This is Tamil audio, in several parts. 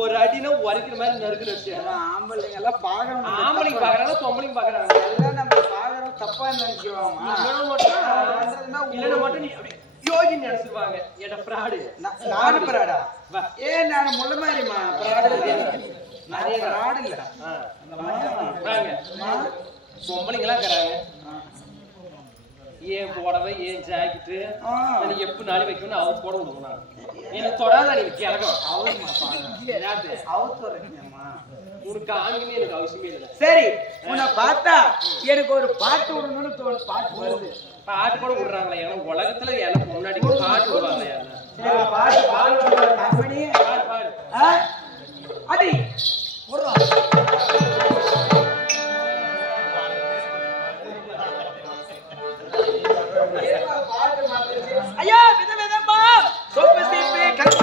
ஒரு அடினா உரைக்கிற மாதிரி நறுக்குறது. ஆம்பளைங்க எல்லாம் பாக்குறோம். ஆம்பளைங்க பாக்குறாங்க, பொம்பளைங்க பாக்குறாங்க. எல்லாம் நம்ம பாக்குறோம் தப்பா நினைக்கிறோம். இல்லைன்னா மட்டும் நீ யோகி நினைச்சிருவாங்க. என்ன பிராடு? நாடு பிராடா? ஏன் நான் முள்ள மாதிரிமா பிராடு நிறைய பிராடு இல்ல. பொம்பளைங்களா இருக்கிறாங்க. ஏன் புடவை ஏன் ஜாக்கெட்டு எப்ப நாளை வைக்கணும் அவரு போட விடுவோம். எனக்கு தொடாத நீ கிழக்கம் உனக்கு ஆண்மையே எனக்கு அவசியமே இல்லை. சரி உன்னை பார்த்தா எனக்கு ஒரு பாட்டு விடணும்னு தோணும். பாட்டு வருது. பாட்டு கூட விடுறாங்களே. ஏன்னா உலகத்துல எனக்கு முன்னாடி பாட்டு விடுவாங்க. பாட்டு பாடு அடி ஐயா வித விதமா சோப்பு சீப்பு கல்ப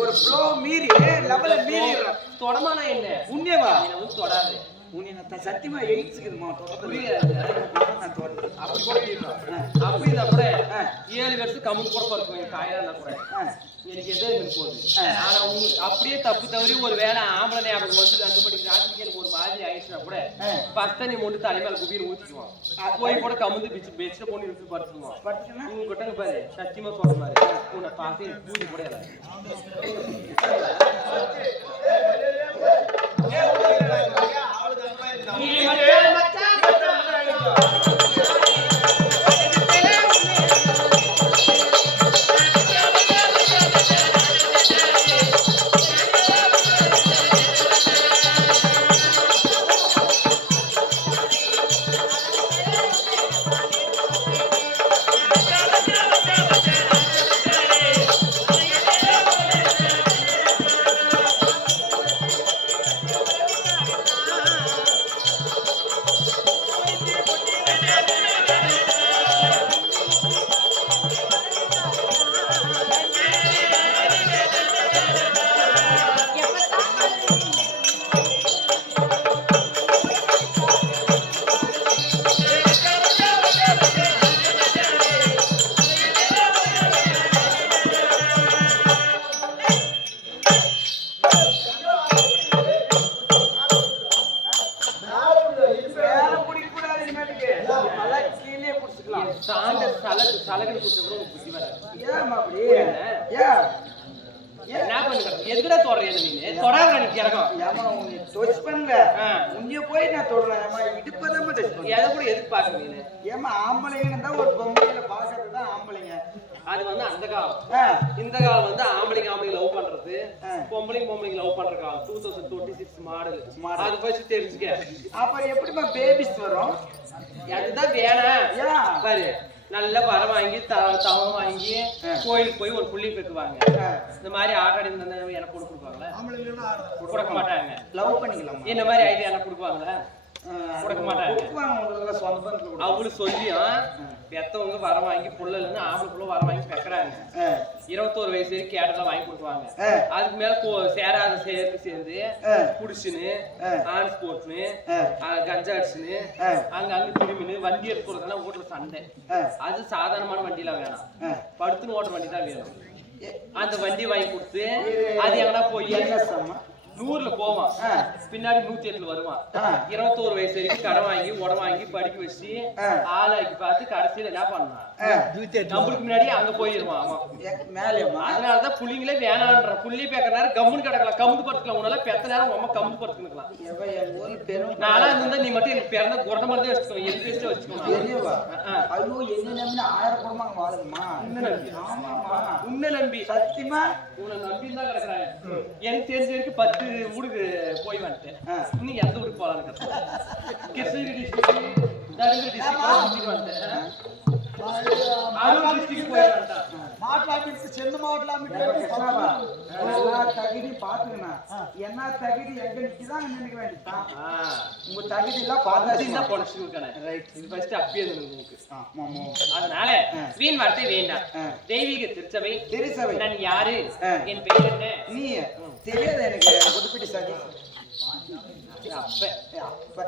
ஒரு ஃப்ளோ மீறி லெவல் மீறி தொடமானா என்ன உண்மையவா தொடாது. சத்தியமா எயிட்ஸ்க்குமா அப்படி அப்படின்னா கூட 7 வருஷம் கம்முன்னு கூட பிறக்கும் காயா கூட எனக்கு எதோ இருக்கு போகுது. ஆனா அப்படியே தப்பு தவறி ஒரு வேலை ஆம்பளை ஞாபகம் வந்து 2 மணிக்கு ராத்திரிக்கு எனக்கு ஒரு மாதிரி ஆயிடுச்சுன்னா கூட பத்தனி மூட்டு தலைமையில குபீர் ஊற்றிக்குவான். போய் கூட கமுந்து பிச்சு பெட்ல போட்டு இழுத்து படுத்துக்குவான். உங்க கிட்ட பாரு சத்தியமா சொல்ற மாதிரி உன்னை பார்த்து பூஜை கூட எதுக்குடா தொடர்றது நீ தொடாத நீ கிடக்கும். ஏமா உன்னை டச் பண்ணல உன்னைய போய் நான் தொடறேன். இடுப்பதமா டச் பண்ண எதை கூட எதுக்கு பாக்குற நீ? ஏமா ஆம்பளைங்க தான் ஒரு பொம்பளையில பாக்குறது தான் ஆம்பளைங்க. அது வந்து அந்த காலம். இந்த காலம் வந்து ஆம்பளைங்க லவ் பண்றது, பொம்பளைங்க லவ் பண்ற காலம். 2026 மாடல். அது பத்தி தெரிஞ்சுக்க. அப்புறம் எப்படிமா பேபிஸ் வரும்? அதுதான் வேணாம் பாரு. நல்ல வரம் வாங்கி தவம் வாங்கி கோயிலுக்கு போய் ஒரு புள்ளி பெற்றுவாங்க. இந்த மாதிரி ஆட்டாடி எனக்கு கொடுப்பாங்களா? கொடுக்க மாட்டாங்க. லவ் பண்ணிக்கலாம். இந்த மாதிரி ஐடியா எனக்கு கொடுப்பாங்களா? கொடுக்க மாட்டாங்க. அவளும் சொல்லியும் பெத்தவங்க வரம் வாங்கி புள்ள இருந்து ஆம்பளை புள்ள வரம் வாங்கி பெக்கறாங்க. 21 வயசு வரைக்கும் கேட்டெல்லாம் வாங்கி கொடுப்பாங்க. அதுக்கு மேல சேராத சேர்ந்து குடிச்சுன்னு ஆன் ஸ்போர்ட்னு கஞ்சா அடிச்சுன்னு அங்க திரும்பின்னு வண்டி எடுத்துறதெல்லாம் வீட்டுல சண்டை. அது சாதாரணமான வண்டியெல்லாம் வேணாம், படுத்துன்னு ஓட்டுற வண்டி தான் வேணும். அந்த வண்டி வாங்கி கொடுத்து அது எங்கன்னா போய் 100ல போவான், பின்னாடி 108ல வருவான். 21 வயசு வரைக்கும் கடன் வாங்கி உடம் வாங்கி படிக்க வச்சு ஆளாக்கி பார்த்து கடைசியில என்ன பண்ணான் நம்மளுக்கு முன்னாடி அங்க போயிருவான் அவன். அதனாலதான் புள்ளிங்களே வேணான்ற. புள்ளி பேக்கிற நேரம் கம்முன்னு கிடக்கலாம், கமுந்து படுத்துக்கலாம். உன்னால பெத்த நேரம் உமா கமுந்து படுத்துக்கலாம். நானா இருந்தா நீ மட்டும் எனக்கு பிறந்த குறந்த மாதிரி தான் வச்சுக்கணும், எது பேசிட்டு வச்சுக்கணும். உன்னை நம்பி சத்தியமா உன்னை நம்பி தான் கிடக்குறாங்க. எனக்கு தெரிஞ்ச வரைக்கும் 10 ஊருக்கு போய் வந்துட்டேன். இன்னும் எந்த ஊருக்கு போலான்னு கிருஷ்ணகிரி டிஸ்ட்ரிக்ட், தருமபுரி டிஸ்ட்ரிக்ட் வந்துட்டேன். பாத்துக்கணும். என்ன தகுதி எங்க நிக்குதான் நினைக்க வேண்டியதான். உங்க தகுதி எல்லாம் பார்த்தா பொழைச்சு இருக்கானே. இது ஃபர்ஸ்ட் அப்பயே உங்களுக்கு. ஆமா. அதனால வீண் வார்த்தை வேண்டாம். தெய்வீக திருச்சபை திருச்சபை நான் யாரு, என் பெயர் என்ன? நீ தெரியாது எனக்கு. புதுப்பிடி சனி அப்ப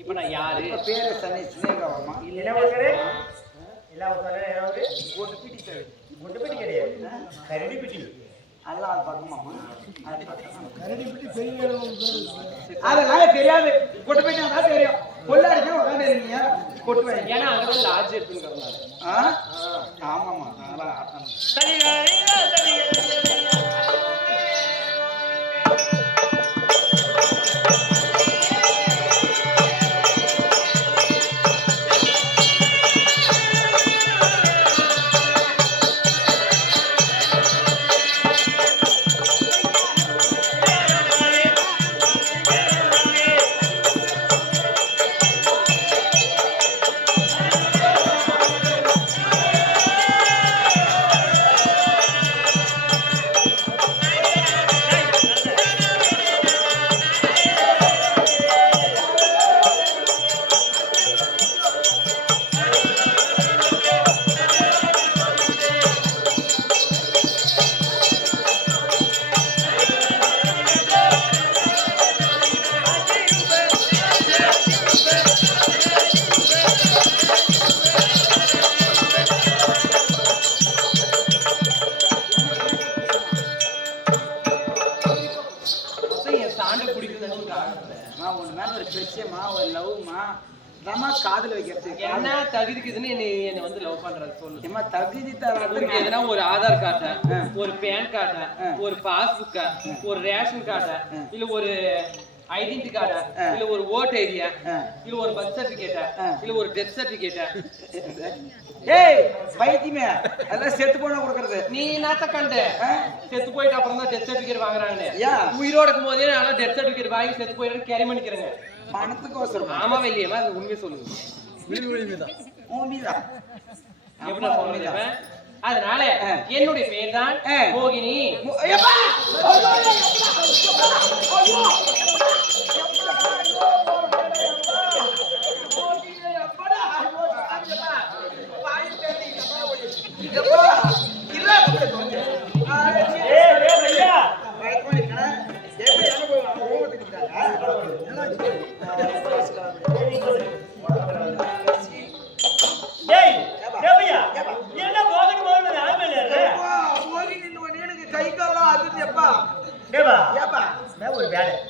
இப்ப நான் யாரு? பேரு சனி சினேகவமா இளவரசரே, புதுப்பிடி சனி குண்டுபிடி கிடையாது, கரடி பிடி. அதெல்லாம் பக்கமாமா. அதெல்லாம் தெரியாது. கொட்டுப்பேட்டா தான் தெரியும். கொள்ளாடிக்க உட்காந்து இருக்கீங்க கொட்டுவேன். ஏன்னா அங்கதான் லாட்ஜ் இருக்குங்கிறதுனால. ஆமாமா. அதெல்லாம் ஆட்டம். காதல வைக்கிறது என்ன தகுதிக்குதுன்னு என்ன வந்து லவ் பண்றது சொல்லு. தகுதி தராது. எதனா ஒரு ஆதார் கார்டை, ஒரு பேன் கார்டை, ஒரு பாஸ்புக்கை, ஒரு ரேஷன் கார்டை, இல்ல ஒரு ஐடென்டி கார்டா, இல்ல ஒரு ஓட் ஐடியா, இல்ல ஒரு பர்த் சர்டிபிகேட்டா, இல்ல ஒரு டெத் சர்டிபிகேட்டா? ஏய் பைத்தியமே, அதெல்லாம் செத்து போனா கொடுக்கறது. நீ என்னத்த கண்ட? செத்து போயிட்டு அப்புறம் தான் டெத் சர்டிபிகேட் வாங்குறாங்க. உயிரோட இருக்கும் போதே நல்லா டெத் சர்டிபிகேட் வாங்கி செத்து போயிட்டு கேரி பண்ணிக்கிறேங்க பணத்துக்கோசரம். ஆமா இல்லையமா? அது உண்மையை சொல்லுங்க. எப்படி சொல்லுங்க? அதனால என்னுடைய பேர் தான் மோகினி.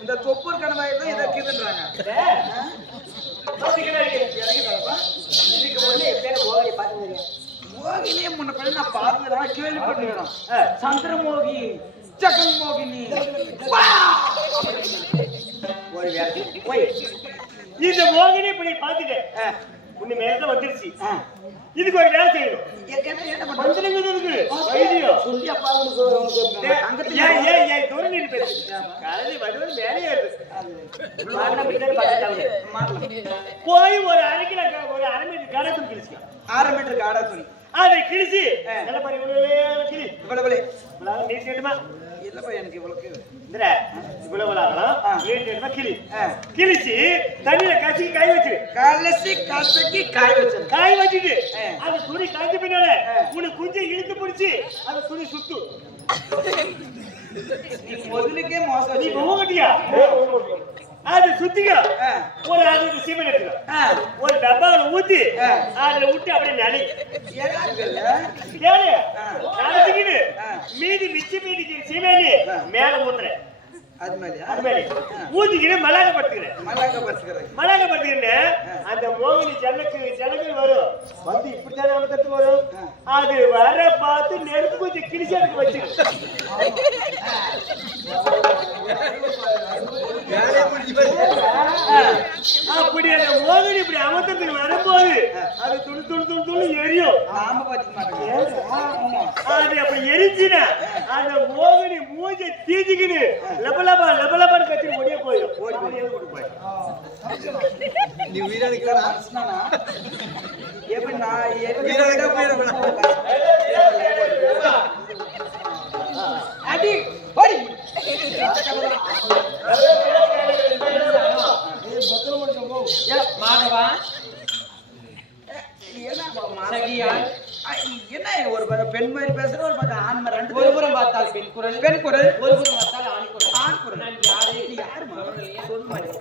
இந்த தொப்பூர் கணவாய் தான் இதை கீதுன்றாங்க. மோகினியே முன்ன பண்ண நான் பார்த்துதான் கேள்விப்பட்டுக்கிறோம். சந்திரமோகி, ஜெகன் மோகினி. இந்த மோகினி இப்ப நீ பாத்துட்டேன், உன்னை மேல வந்துருச்சு. இதுக்கு ஒரு வேலை செய்யணும். போய் ஒரு அரை மீட்டர் காடை துணி கிழிச்சு, 6 மீட்டர் காடை துணி அதை கிழிச்சு இவ்வளவு நீட்டுமா இல்லப்பா எனக்கு இவ்வளவு இவ்வளவு கிழிச்சு தண்ணியில கசிக்கு காய வச்சிரு. கசக்கி காய வச்சுட்டு அந்த துணி காய்ச்ச பின்னால உனக்கு கொஞ்சம் இழுத்து பிடிச்சு அந்த துணி சுத்து. நீ முதலுக்கே மோசம். நீ போகட்டியா அது சுத்திக்க. ஒரு 60 சீமெண்ட் எடுத்துக்க, ஒரு டப்பாவில் ஊத்தி அதுல விட்டு அப்படியே நடி கேளு நடத்திக்கிட்டு மீதி மீதிக்கு சீமெண்டி மேல ஊத்துற. அது மாதிரி ஊத்திக்கிட்டு மலாக்கப்படுத்துக்கிறேன். அந்த மோகினி ஜனக்கு வரும் வந்து இப்படித்தானே அமர்த்து வரும். அது வர பார்த்து நெருப்பு கொஞ்சம் கிழிச்சதுக்கு வச்சு அப்படி அந்த மோகினி இப்படி அமர்த்தத்துக்கு வரும்போது அது துணி துணி துணி துணி எரியும். அது அப்படி எரிஞ்சுனா அந்த மோகினி மூஞ்ச தீஞ்சுக்கின்னு லபலபான்னு கத்தி ஓடியே போயிடும். நீ உயிரிழக்கிற எப்படி நான் அடி மாதவா சகியா என்ன ஒரு பக்கம் பெண் மாதிரி பேசுற ஒரு பக்கம் ஆண் மாதிரி ரெண்டு ஒரு புறம் பார்த்தால் பெண் குரல் பெண் குரல் ஒரு புறம் பார்த்தால் ஆண் குரல் ஆண் குரல் நான் யாரு யாரு சொல்லு மாதிரி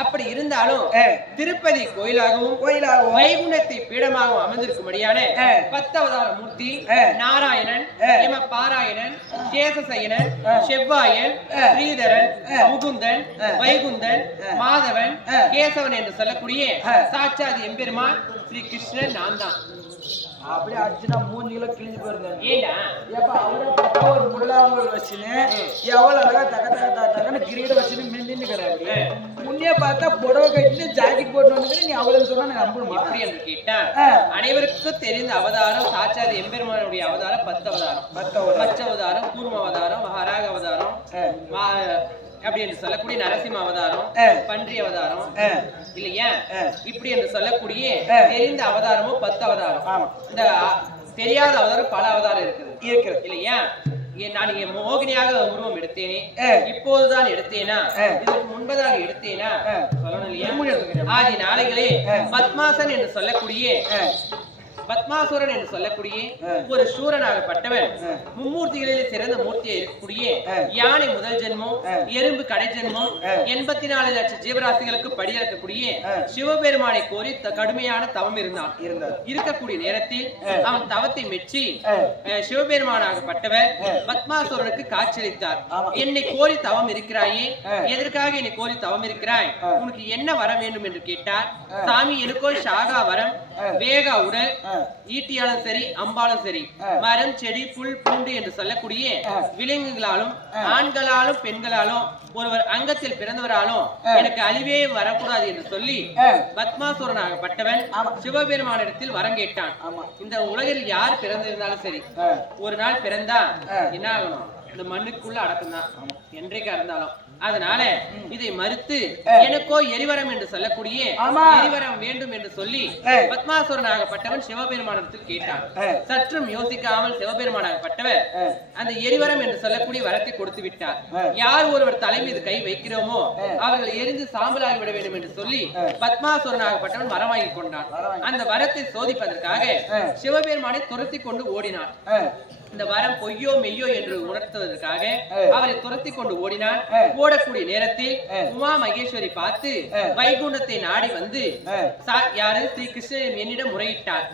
அப்படி இருந்தாலும் திருப்பதி கோயிலாகவும் வைகுண்டத்தை பீடமாகவும் அமைந்திருக்கும்படியான 10 அவதார மூர்த்தி நாராயணன் யம பாராயணன் சேஷசயனன் செவ்வாயன் ஸ்ரீதரன் முகுந்தன் வைகுந்தன் மாதவன் கேசவன் என்று சொல்லக்கூடிய சாட்சாத் எம்பெருமான் ஸ்ரீ கிருஷ்ணன் நான் தான். அப்படியே அடிச்சுனா 3 கிலோ கிழிஞ்சு போயிருந்தாரு. ஏண்டா ஏப்பா அவரே பார்த்தா ஒரு முடலாமல் வச்சுன்னு எவ்வளவு அழகா தகன்னு கிரீட வச்சுன்னு மின்னிக்கிறாரு. முன்னே பார்த்தா புடவை கட்டிட்டு ஜாக்கெட் போட்டு வந்து நீ அவ்வளவு சொன்னா எனக்கு அம்புமா எப்படி என்று கேட்டா அனைவருக்கும் தெரிந்த அவதாரம் சாட்சாத் எம்பெருமானுடைய அவதாரம் 10 அவதாரம். 10 அவதாரம் கூர்ம அவதாரம் மகாராக அவதாரம் அப்படி என்று சொல்லக்கூடிய நரசிம்ம அவதாரம் பன்றி அவதாரம் இல்லையா இப்படி என்று சொல்லக்கூடிய தெரிந்த அவதாரமும் 10 அவதாரம். இந்த தெரியாத அவதாரம் பல அவதாரம் இருக்குது இல்லையா. நான் இங்க மோகினியாக உருவம் எடுத்தேனே இப்போதுதான் எடுத்தேனா இதற்கு முன்பதாக எடுத்தேனா சொல்லணும் இல்லையா. ஆதி நாளைகளே பத்மாசன் என்று சொல்லக்கூடிய பத்மாசுரன் என்று சொல்லக்கூடிய ஒரு சூரனாகப்பட்டவன் மும்மூர்த்திகளிலே சிறந்த மூர்த்தியை இருக்கக்கூடிய யானை முதல் ஜென்மம் எறும்பு கடை ஜென்மம் 84 லட்சம் ஜீவராசிகளுக்கு படியிறக்கக்கூடிய சிவபெருமானை கோரி கடுமையான தவம் இருக்கக்கூடிய நேரத்தில் அவன் தவத்தை மெச்சி சிவபெருமானாகப்பட்டவர் பத்மாசுரனுக்கு காட்சியளித்தார். என்னை கோரி தவம் இருக்கிறாயே, எதற்காக என்னை கோரி தவம் இருக்கிறாய், உனக்கு என்ன வர வேண்டும் என்று கேட்டார். சாமி எனக்கோ ஷாகா வரம், வேகா உடல், ஈட்டியாலும் சரி அம்பாலும் சரி, மரம் செடி புல் பூண்டு என்று சொல்லக்கூடிய விலங்குகளாலும் ஆண்களாலும் பெண்களாலும் ஒருவர் அங்கத்தில் பிறந்தவராலும் எனக்கு அழிவே வரக்கூடாது என்று சொல்லி பத்மாசுரனாகப்பட்டவன் சிவபெருமானிடத்தில் வரம் கேட்டான். இந்த உலகில் யார் பிறந்திருந்தாலும் சரி ஒரு நாள் பிறந்தா என்ன ஆகணும், இந்த மண்ணுக்குள்ள அடக்கம் தான் என்றைக்கா இருந்தாலும். அதனால இதை மறுத்து எனக்கோ எரிவரம் என்று சொல்லக்கூடிய எரிவரம் வேண்டும் என்று சொல்லி பத்மாசுரனாகப்பட்டவன் சிவபெருமானத்தில் கேட்டான். சற்றும் யோசிக்காமல் சிவபெருமானாகப்பட்டவர் அந்த எரிவரம் என்று சொல்லக்கூடிய வரத்தை கொடுத்து விட்டார். யார் ஒருவர் தலை மீது கை வைக்கிறோமோ அவர்கள் எரிந்து சாம்பலாகி விட வேண்டும் என்று சொல்லி பத்மாசுரனாகப்பட்டவன் வரம் வாங்கி கொண்டான். அந்த வரத்தை சோதிப்பதற்காக சிவபெருமானை துரத்தி கொண்டு ஓடினான். இந்த வரம் பொய்யோ மெய்யோ என்று உணர்த்துவதற்காக அவரை துரத்தி கொண்டு ஓடினான். ஓடக்கூடிய நேரத்தில் உமா மகேஸ்வரி பார்த்து வைகுண்டத்தை நாடி வந்து யாரு ஸ்ரீ கிருஷ்ணன் என்னிடம் முறையிட்டார்.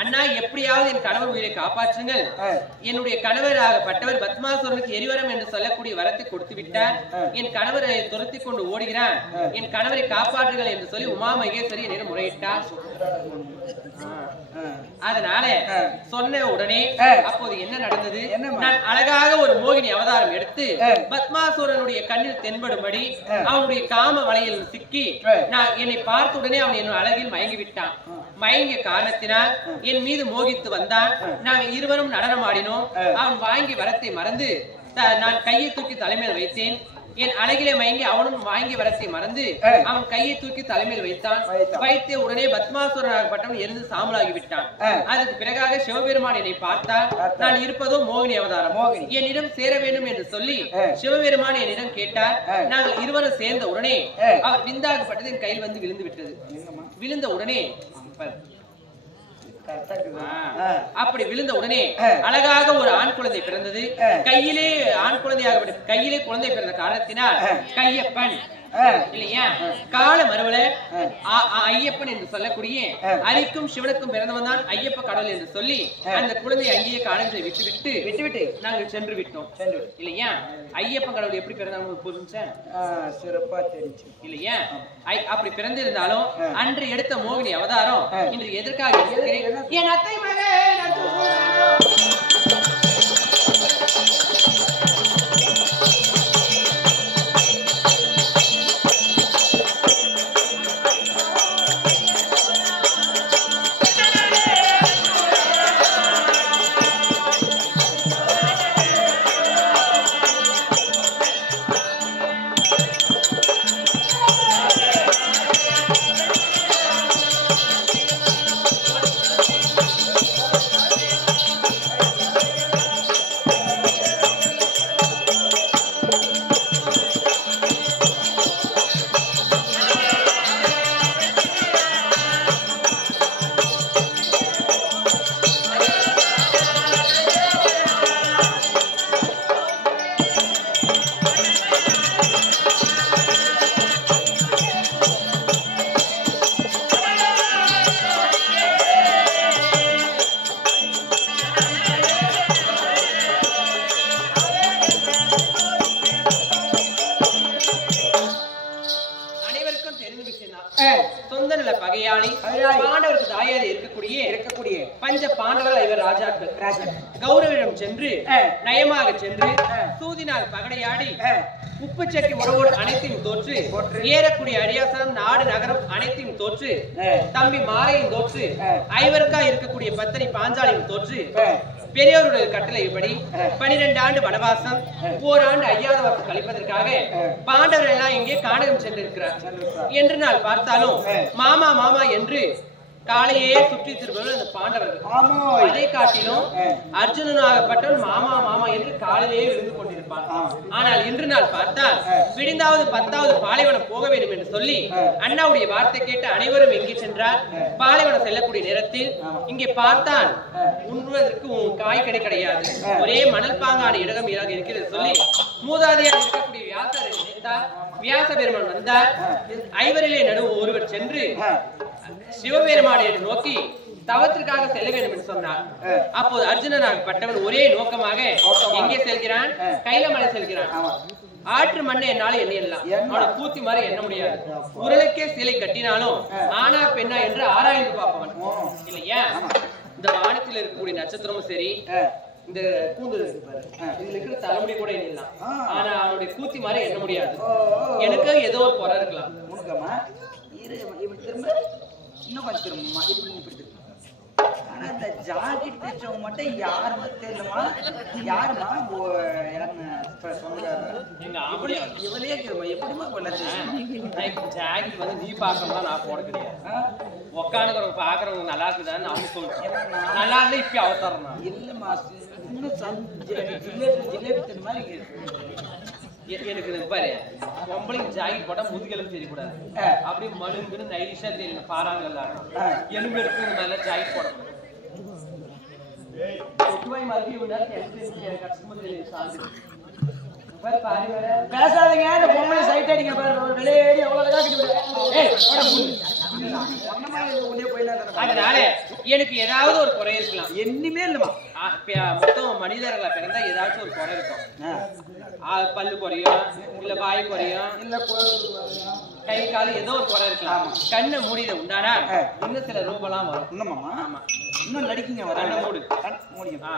அண்ணா, எப்படியாவது என் கணவர் உயிரை காப்பாற்றுங்கள், என்னுடைய கணவராகப்பட்டவர் பத்மாசுரனுக்கு எரிவரம் என்று சொல்லக்கூடிய வரத்தை கொடுத்து விட்டார், என் கணவரை துரத்தி கொண்டு ஓடுகிறான், என் கணவரை காப்பாற்றுங்கள் என்று சொல்லி உமா மகேஸ்வரி என்னிடம் முறையிட்டார். அதனால சொன்ன உடனே அப்போது என்ன நடந்தது? நான் அழகாக ஒரு மோகினி அவதாரம் எடுத்து பத்மாசுரனுடைய கண்ணில் தென்படும்படி அவனுடைய காம வலையில் சிக்கி நான் என்னை பார்த்த உடனே அவன் என் அழகில் மயங்கி விட்டான். மயங்கிய காரணத்தினால் என் மீது மோகித்து வந்தான். நாங்கள் இருவரும் நடனம் ஆடினோம். அவன் வாங்கி வரத்தை மறந்து நான் கையை தூக்கி தலைமையில் வைத்தேன். என் அழகிலே மயங்கி அவனும் வாங்கி வரத்தை மறந்து அவன் கையை தூக்கி தலைமையில் வைத்தான். வைத்து உடனே பத்மாசுரனாகப்பட்டவன் எரிந்து சாம்பலாகி விட்டான். அதுக்கு பிறகாக சிவபெருமான் என்னை பார்த்தார். நான் இருப்பதோ மோகினி அவதாரம். என்னிடம் சேர வேண்டும் என்று சொல்லி சிவபெருமான் என்னிடம் கேட்டார். நாங்கள் இருவரும் சேர்ந்த உடனே அவர் விந்தாகப்பட்டது என் கையில் வந்து விழுந்து விட்டது. விழுந்த உடனே அப்படி விழுந்த உடனே அழகாக ஒரு ஆண் குழந்தை பிறந்தது. கையிலே ஆண் குழந்தையாக கையிலே குழந்தை பிறந்த காரணத்தினால் கையப்பன் இல்லையா கால மறுவல ஐயப்பன் என்று சொல்லக்கூடிய அரிக்கும் சிவனுக்கும் பிறந்தவன் தான் ஐயப்ப கடவுள் என்று சொல்லி அந்த குழந்தை அங்கேயே காலத்தை விட்டு நாங்கள் சென்று விட்டோம். இல்லையா ஐயப்பன் கடவுள் எப்படி பிறந்தாங்க புரிஞ்சா சிறப்பா தெரிஞ்சு இல்லையா? அப்படி பிறந்திருந்தாலும் அன்று எடுத்த மோகினி அவதாரம் இன்று எதற்காக என் அத்தை மகன் சொந்த நில பகையாளி பாண்டவருக்கு தாயாரி இருக்கக்கூடிய பஞ்ச பாண்டவர் இவர் ராஜாக்கள் கௌரவிடம் சென்று நயமாக சென்று சூதினால் பகடையாடி உப்பு சட்டி உறவோடு அனைத்தையும் தோற்று ஏறக்கூடிய அரியாசனம் நாடு நகரம் அனைத்தையும் தோற்று தம்பி மாரையும் தோற்று ஐவருக்கா இருக்கக்கூடிய பத்தினி பாஞ்சாலியும் தோற்று பெரியோருடைய கட்டளைப்படி 12 ஆண்டு வனவாசம் ஓராண்டு ஐயாவது கழிப்பதற்காக பாண்டவர்கள் எல்லாம் இங்கே கானகம் சென்றிருக்கிறார் என்று நான் பார்த்தாலும் மாமா மாமா என்று காலையே சுற்றி திருப்பவர்கள் அந்த பாண்டவர்கள். அதை காட்டிலும் அர்ஜுனனாகப்பட்டவன் மாமா மாமா என்று காலையிலேயே விழுந்து கொண்டிருப்பான். ஆனால் இன்று நாள் பார்த்தால் விடிந்தாவது 10வது பாலைவனம் போக வேண்டும் என்று சொல்லி அண்ணாவுடைய வார்த்தை கேட்டு அனைவரும் எங்கே சென்றார். பாலைவனம் செல்லக்கூடிய நேரத்தில் இங்கே பார்த்தால் உண்ணுவதற்கு காய் கிடையாது, ஒரே மணல் பாங்கான இடம் இருக்கிறது சொல்லி மூதாதையாக இருக்கக்கூடிய வியாசரை நினைத்தார். வியாச பெருமான் வந்தார். ஐவரிலே நடுவு ஒருவர் சென்று சிவபெருமானை நோக்கி தவத்திற்காக செல்ல வேண்டும் என்று சொன்னார். அப்போது அர்ஜுனனாகப்பட்டவன் ஒரே நோக்கமாக எங்கே செல்கிறான்? கைலமலை செல்கிறான். ஆற்று மண்ணை என்னால எண்ணலாம், அவனை பூத்தி மாதிரி எண்ண முடியாது. உருளைக்கே சிலை கட்டினாலும் ஆனா பெண்ணா என்று ஆராய்ந்து பார்ப்பவன் இல்லையா? இந்த வானத்தில் இருக்கக்கூடிய நட்சத்திரமும் சரி, இந்த கூந்தல் இதுல இருக்கிற தலைமுடி கூட எண்ணலாம், ஆனா அவனுடைய கூத்தி மாதிரி எண்ண முடியாது. எனக்கு ஏதோ ஒரு குறை இருக்கலாம். இன்னும் கொஞ்சம் திரும்பமா இப்படி திரும்ப. ஆனா இந்த ஜாக்கெட் தைச்சவங்க மட்டும் யாருமா தெரியலமா? யாருமா இவளே எப்படிமா ஜாக்கெட் வந்து நீ பார்க்கணும், நான் போட கிடையாது. உக்காந்துக்கிறவங்க பாக்குறவங்க நல்லா இருக்குதான்னு அவங்க சொல்றேன். நல்லா இருந்தா இப்ப அவசரம் இல்லம்மா, இன்னும் ஜிலேபி தண்ணி மாதிரி எனக்கு பாரு, பொம்பளைக்கு ஜாக்கெட் போட்டா முதுகெலும்பு தெரியக்கூடாது. அப்படியே மழுங்குன்னு நைஷா தெரியும். பாறாங்கல்ல எலும்பு எடுத்து மேல ஜாக்கெட் போடணும். பேசாதீங்க, இந்த பொம்பளை சைட் அடிங்க பாரு, வெளியேறி அதனால எனக்கு ஏதாவது ஒரு குறை இருக்கலாம். என்னமே இல்லமா, மொத்தம் மனிதர்களை பிறந்தா ஏதாச்சும் ஒரு குறை இருக்கும். பல்லு குறையும், இல்ல வாய் குறையும், இல்ல கை கால் ஏதோ ஒரு குறை இருக்கலாம் கண்ணை மூடித உண்டானா இன்னும் சில ரூபெல்லாம் வரும் இன்னுமாமா ஆமா இன்னும் நடிக்குங்க வர கண்ணை மூடு மூடிங்க